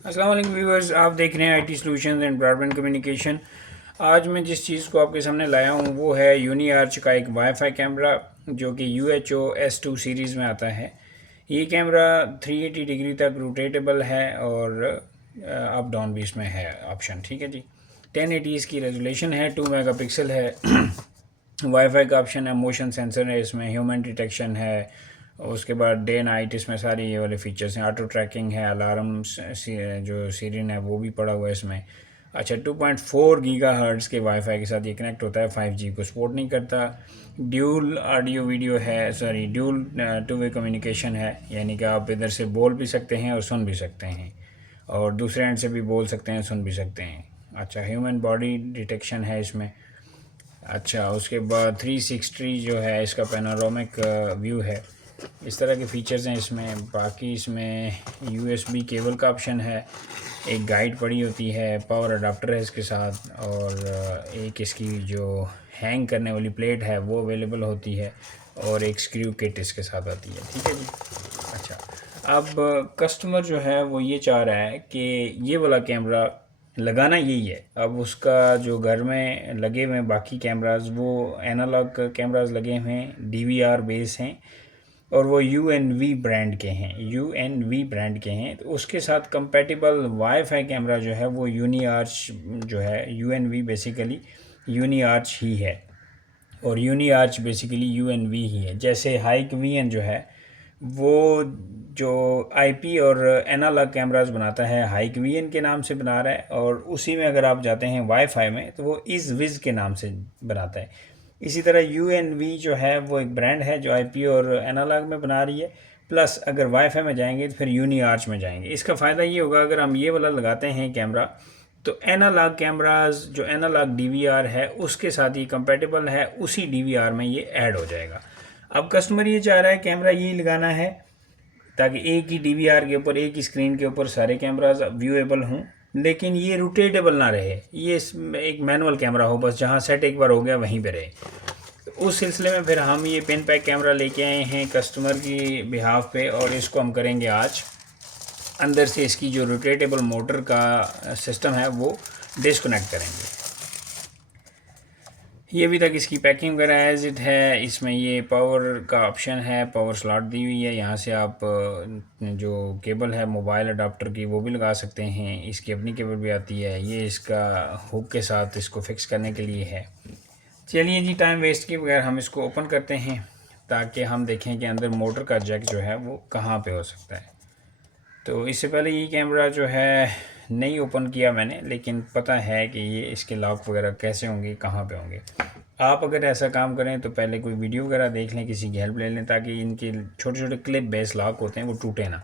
अस्सलाम वालेकुम व्यूअर्स, आप देख रहे हैं IT solutions and broadband communication. आज मैं जिस चीज़ को आपके सामने लाया हूँ वो है यूनीआर्च का एक वाईफाई कैमरा जो कि UHO-S2 सीरीज़ में आता है। ये कैमरा 380 डिग्री तक रोटेटेबल है और अप डाउन भी इसमें है ऑप्शन। ठीक है जी, 1080 इसकी रेजोल्यूशन है, 2 मेगापिक्सल है। वाईफाई का ऑप्शन है, मोशन सेंसर है, इसमें ह्यूमन डिटेक्शन है। उसके बाद डे नाइट इसमें सारी ये वाले फीचर्स हैं, ऑटो ट्रैकिंग है, अलार्म जो सीरिन है वो भी पड़ा हुआ है इसमें। अच्छा, 2.4 गीगाहर्ट्ज़ के वाईफाई के साथ ये कनेक्ट होता है, 5G को सपोर्ट नहीं करता। ड्यूल ऑडियो वीडियो है, sorry dual two way communication है, यानी कि आप इधर से बोल भी सकते हैं और सुन भी सकते हैं, और दूसरे एंड से भी बोल सकते हैं, सुन भी सकते हैं। अच्छा, ह्यूमन बॉडी डिटेक्शन है इसमें। अच्छा, उसके बाद 360 जो है इसका पैनोरामिक व्यू है। इस तरह के फ़ीचर्स हैं इसमें। बाकी इसमें USB केबल का ऑप्शन है, एक गाइड पड़ी होती है, पावर अडाप्टर है इसके साथ, और एक इसकी जो हैंग करने वाली प्लेट है वो अवेलेबल होती है, और एक स्क्रू किट इसके साथ आती है। ठीक है जी। अच्छा, अब कस्टमर जो है वो ये चाह रहा है कि ये वाला कैमरा लगाना यही है। अब उसका जो घर में लगे हुए हैं बाकी कैमराज वो एनालॉग कैमराज लगे हुए हैं, DVR बेस हैं, और वो UNV ब्रांड के हैं, UNV ब्रांड के हैं। तो उसके साथ कंपैटिबल वाईफाई कैमरा जो है वो यूनीआर्च जो है, UNV बेसिकली यूनीआर्च ही है, और यूनीआर्च बेसिकली UNV ही है। जैसे हाइक VN जो है वो जो IP और एनालॉग कैमरास बनाता है, हाइक VN के नाम से बना रहा है, और उसी में अगर आप जाते हैं वाईफाई में तो वो इज़ विज़ के नाम से बनाता है। इसी तरह UNV जो है वो एक ब्रांड है जो IP और एनालॉग में बना रही है, प्लस अगर वाईफाई में जाएंगे तो फिर यूनीआर्च में जाएंगे। इसका फ़ायदा ये होगा, अगर हम ये वाला लगाते हैं कैमरा तो एनालॉग कैमरास जो एनालॉग DVR है उसके साथ ही कंपेटेबल है, उसी DVR में ये ऐड हो जाएगा। अब कस्टमर ये चाह रहा है कैमरा यही लगाना है ताकि एक ही DVR के ऊपर, एक ही स्क्रीन के ऊपर सारे कैमराज व्यूएबल हों, लेकिन ये रोटेटेबल ना रहे, ये एक मैनुअल कैमरा हो, बस जहाँ सेट एक बार हो गया वहीं पे रहे। तो उस सिलसिले में फिर हम ये पिन पैक कैमरा लेके आए हैं कस्टमर की बिहाफ पे, और इसको हम करेंगे आज अंदर से इसकी जो रोटेटेबल मोटर का सिस्टम है वो डिस्कनेक्ट करेंगे। ये अभी तक इसकी पैकिंग वगैरह एज इट है। इसमें ये पावर का ऑप्शन है, पावर स्लॉट दी हुई है, यहाँ से आप जो केबल है मोबाइल अडाप्टर की वो भी लगा सकते हैं। इसकी अपनी केबल भी आती है, ये इसका हुक के साथ इसको फिक्स करने के लिए है। चलिए जी, टाइम वेस्ट किए बगैर हम इसको ओपन करते हैं ताकि हम देखें कि अंदर मोटर का जैक जो है वो कहाँ पे हो सकता है। तो इससे पहले ये कैमरा जो है नहीं ओपन किया मैंने, लेकिन पता है कि ये इसके लॉक वगैरह कैसे होंगे, कहाँ पे होंगे। आप अगर ऐसा काम करें तो पहले कोई वीडियो वगैरह देख लें, किसी की हेल्प ले लें, ताकि इनके छोटे छोटे क्लिप बेस लॉक होते हैं वो टूटे ना,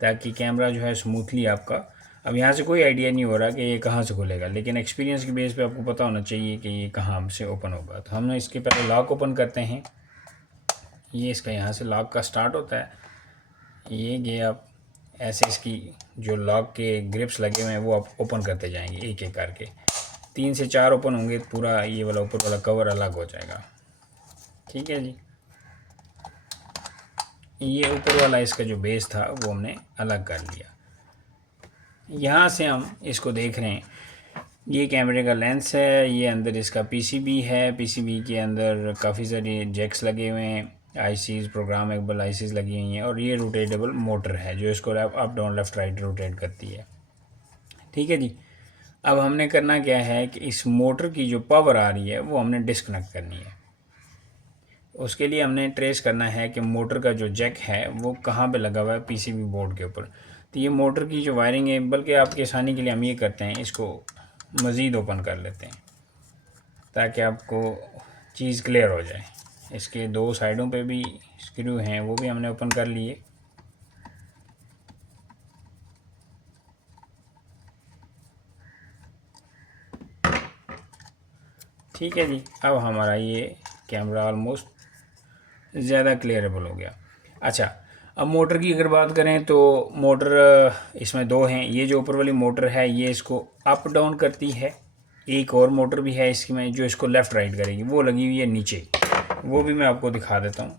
ताकि कैमरा जो है स्मूथली आपका। अब यहाँ से कोई आइडिया नहीं हो रहा कि ये कहाँ से खुलेगा, लेकिन एक्सपीरियंस की बेस पे आपको पता होना चाहिए कि ये कहाँ से ओपन होगा। तो हमने इसके पहले लॉक ओपन करते हैं। ये इसका यहाँ से लॉक का स्टार्ट होता है, ये आप ऐसे इसकी जो लॉक के ग्रिप्स लगे हुए हैं वो आप ओपन करते जाएंगे एक एक करके। 3 से 4 ओपन होंगे तो पूरा ये वाला ऊपर वाला कवर अलग हो जाएगा। ठीक है जी, ये ऊपर वाला इसका जो बेस था वो हमने अलग कर लिया। यहाँ से हम इसको देख रहे हैं, ये कैमरे का लेंस है, ये अंदर इसका PCB है, PCB के अंदर काफ़ी सारे जैक्स लगे हुए हैं, ICs प्रोग्रामेबल ICs लगी हुई हैं, और ये रोटेटेबल मोटर है जो इसको up down left right rotate करती है। ठीक है जी, अब हमने करना क्या है कि इस मोटर की जो पावर आ रही है वो हमने डिस्कनेक्ट करनी है। उसके लिए हमने ट्रेस करना है कि मोटर का जो जैक है वो कहाँ पे लगा हुआ है PCB बोर्ड के ऊपर। तो ये मोटर की जो वायरिंग है, बल्कि आपकी आसानी के लिए हम ये करते हैं, इसको मज़ीद ओपन कर लेते हैं ताकि आपको चीज़ क्लियर हो जाए। इसके 2 साइडों पे भी स्क्रू हैं वो भी हमने ओपन कर लिए। ठीक है जी, अब हमारा ये कैमरा ऑलमोस्ट ज़्यादा क्लियरेबल हो गया। अच्छा, अब मोटर की अगर बात करें तो मोटर इसमें 2 हैं। ये जो ऊपर वाली मोटर है ये इसको अप डाउन करती है, एक और मोटर भी है इसमें जो इसको लेफ़्ट राइट करेगी, वो लगी हुई है नीचे, वो भी मैं आपको दिखा देता हूँ।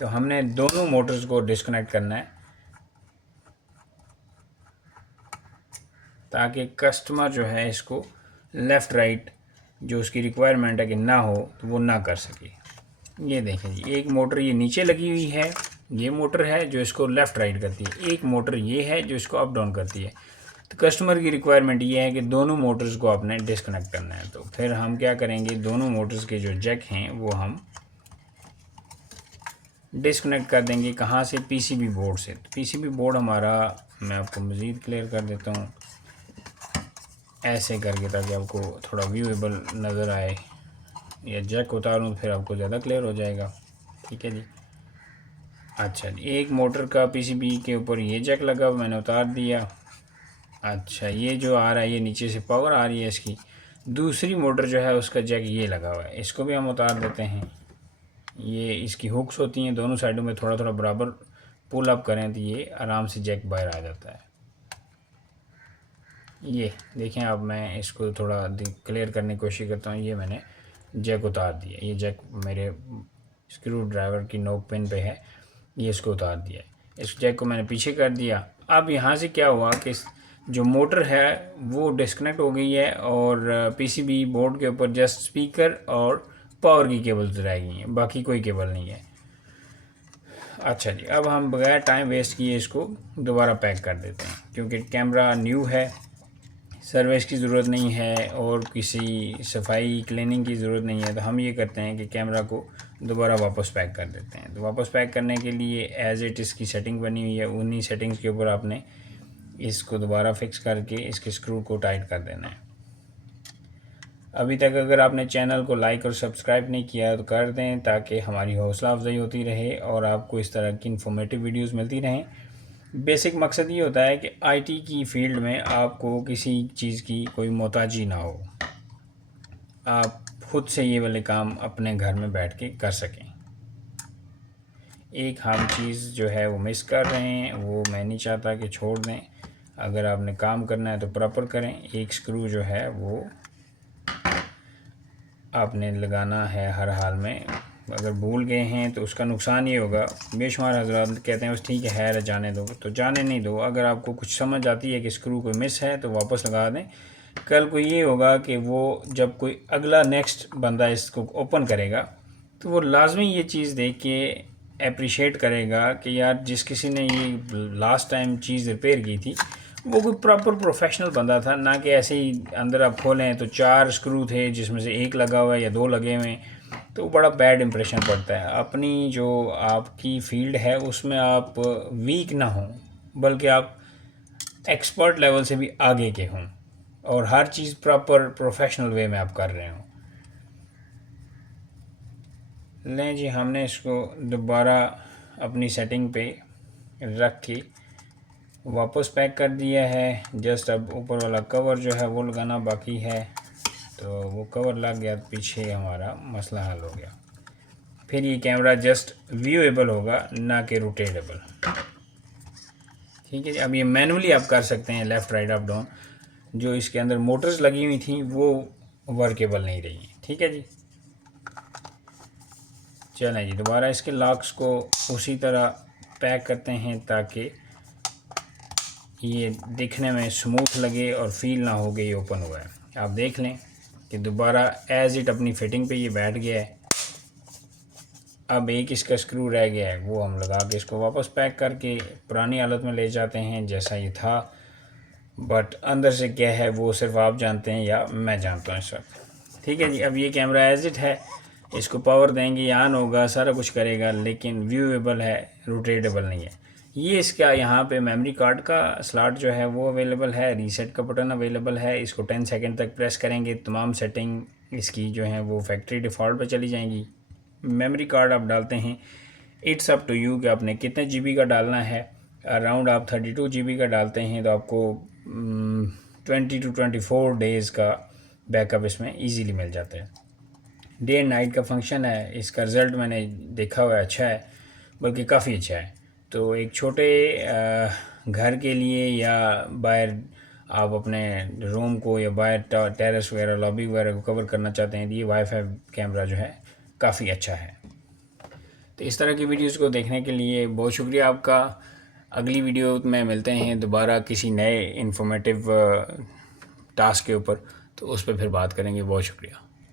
तो हमने दोनों मोटर्स को डिस्कनेक्ट करना है। ताकि कस्टमर जो है इसको लेफ़्ट राइट जो उसकी रिक्वायरमेंट है कि ना हो तो वो ना कर सके। ये देखें जी, एक मोटर ये नीचे लगी हुई है, ये मोटर है जो इसको लेफ़्ट राइट करती है, एक मोटर ये है जो इसको अप डाउन करती है। तो कस्टमर की रिक्वायरमेंट ये है कि दोनों मोटर्स को आपने डिस्कनेक्ट करना है। तो फिर हम क्या करेंगे, दोनों मोटर्स के जो जैक हैं वो हम डिस्कनेक्ट कर देंगे। कहाँ से? पीसीबी बोर्ड से। तो पीसीबी बोर्ड हमारा, मैं आपको मज़ीद क्लियर कर देता हूँ ऐसे करके, ताकि आपको थोड़ा व्यूएबल नज़र आए। या जैक उतारूँ तो फिर आपको ज़्यादा क्लियर हो जाएगा। ठीक है जी। अच्छा जी, एक मोटर का पीसीबी के ऊपर ये जैक लगा, मैंने उतार दिया। अच्छा, ये जो आ रहा है ये नीचे से पावर आ रही है इसकी। दूसरी मोटर जो है उसका जैक ये लगा हुआ है, इसको भी हम उतार देते हैं। ये इसकी हुक्स होती हैं, दोनों साइडों में थोड़ा थोड़ा बराबर पुल अप करें तो ये आराम से जैक बाहर आ जाता है। ये देखें, अब मैं इसको थोड़ा क्लियर करने की कोशिश करता हूँ। ये मैंने जैक उतार दिया, ये जैक मेरे स्क्रू ड्राइवर की नोक पिन पे है, ये इसको उतार दिया। इस जैक को मैंने पीछे कर दिया। अब यहाँ से क्या हुआ कि जो मोटर है वो डिस्कनेक्ट हो गई है और पीसीबी बोर्ड के ऊपर जस्ट स्पीकर और पावर की केबल्स रह गई हैं, बाकी कोई केबल नहीं है। अच्छा जी, अब हम बगैर टाइम वेस्ट किए इसको दोबारा पैक कर देते हैं, क्योंकि कैमरा न्यू है, सर्विस की ज़रूरत नहीं है और किसी सफाई क्लीनिंग की ज़रूरत नहीं है। तो हम ये करते हैं कि कैमरा को दोबारा वापस पैक कर देते हैं। तो वापस पैक करने के लिए एज़ इट इसकी सेटिंग बनी हुई है, उन्हीं सेटिंग्स के ऊपर आपने इसको दोबारा फिक्स करके इसके स्क्रू को टाइट कर देना है। अभी तक अगर आपने चैनल को लाइक और सब्सक्राइब नहीं किया तो कर दें, ताकि हमारी हौसला अफजाई होती रहे और आपको इस तरह की इन्फॉर्मेटिव वीडियोस मिलती रहें। बेसिक मकसद ये होता है कि आईटी की फ़ील्ड में आपको किसी चीज़ की कोई मोहताजी ना हो, आप खुद से ये वाले काम अपने घर में बैठ के कर सकें। एक हम चीज़ जो है वो मिस कर रहे हैं, वो मैं नहीं चाहता कि छोड़ दें। अगर आपने काम करना है तो प्रॉपर करें। एक स्क्रू जो है वो आपने लगाना है हर हाल में। अगर भूल गए हैं तो उसका नुकसान ये होगा, बेशुमार हज़रात कहते हैं बस ठीक है जाने दो, तो जाने नहीं दो। अगर आपको कुछ समझ आती है कि स्क्रू कोई मिस है तो वापस लगा दें। कल को ये होगा कि वो जब कोई अगला नेक्स्ट बंदा इसको ओपन करेगा तो वो लाजमी ये चीज़ देख के अप्रिशिएट करेगा कि यार जिस किसी ने ये लास्ट टाइम चीज़ रिपेयर की थी वो कोई प्रॉपर प्रोफेशनल बंदा था, ना कि ऐसे ही अंदर आप खोलें तो 4 स्क्रू थे जिसमें से एक लगा हुआ है या 2 लगे हुए हैं, तो बड़ा बैड इंप्रेशन पड़ता है। अपनी जो आपकी फील्ड है उसमें आप वीक ना हों, बल्कि आप एक्सपर्ट लेवल से भी आगे के हों और हर चीज़ प्रॉपर प्रोफेशनल वे में आप कर रहे हों। लें जी, हमने इसको दोबारा अपनी सेटिंग पे रख के वापस पैक कर दिया है। जस्ट अब ऊपर वाला कवर जो है वो लगाना बाकी है, तो वो कवर लग गया तो पीछे हमारा मसला हल हो गया। फिर ये कैमरा जस्ट व्यूएबल होगा, ना कि रोटेटेबल। ठीक है जी। अब ये मैनुअली आप कर सकते हैं, लेफ़्ट राइट अप डाउन। जो इसके अंदर मोटर्स लगी हुई थी वो वर्केबल नहीं रही। ठीक है जी। चलें जी, दोबारा इसके लॉक्स को उसी तरह पैक करते हैं ताकि ये दिखने में स्मूथ लगे और फील ना हो कि ये ओपन हुआ है। आप देख लें कि दोबारा एज़ इट अपनी फिटिंग पे ये बैठ गया है। अब एक इसका स्क्रू रह गया है, वो हम लगा के इसको वापस पैक करके पुरानी हालत में ले जाते हैं जैसा ये था। बट अंदर से क्या है वो सिर्फ आप जानते हैं या मैं जानता हूँ इस वक्त। ठीक है जी। अब ये कैमरा एज इट है, इसको पावर देंगे, ऑन होगा, सारा कुछ करेगा, लेकिन व्यूएबल है, रोटेटेबल नहीं है। ये इसका यहाँ पे मेमोरी कार्ड का स्लॉट जो है वो अवेलेबल है, रीसेट का बटन अवेलेबल है। इसको 10 सेकंड तक प्रेस करेंगे, तमाम सेटिंग इसकी जो है वो फैक्ट्री डिफ़ॉल्ट पे चली जाएंगी। मेमोरी कार्ड आप डालते हैं, इट्स अप टू यू कि आपने कितने जीबी का डालना है। अराउंड आप 32 जीबी का डालते हैं तो आपको 20 to 24 डेज़ का बैकअप इसमें इजीली मिल जाता है। डे एंड नाइट का फंक्शन है। इसका रिज़ल्ट मैंने देखा हुआ है, अच्छा है, बल्कि काफ़ी अच्छा है। तो एक छोटे घर के लिए या बाहर आप अपने रूम को या बाहर टेरेस वगैरह लॉबी वगैरह को कवर करना चाहते हैं तो ये वाईफाई कैमरा जो है काफ़ी अच्छा है। तो इस तरह की वीडियोस को देखने के लिए बहुत शुक्रिया आपका। अगली वीडियो में मिलते हैं दोबारा किसी नए इन्फॉर्मेटिव टास्क के ऊपर, तो उस पर फिर बात करेंगे। बहुत शुक्रिया।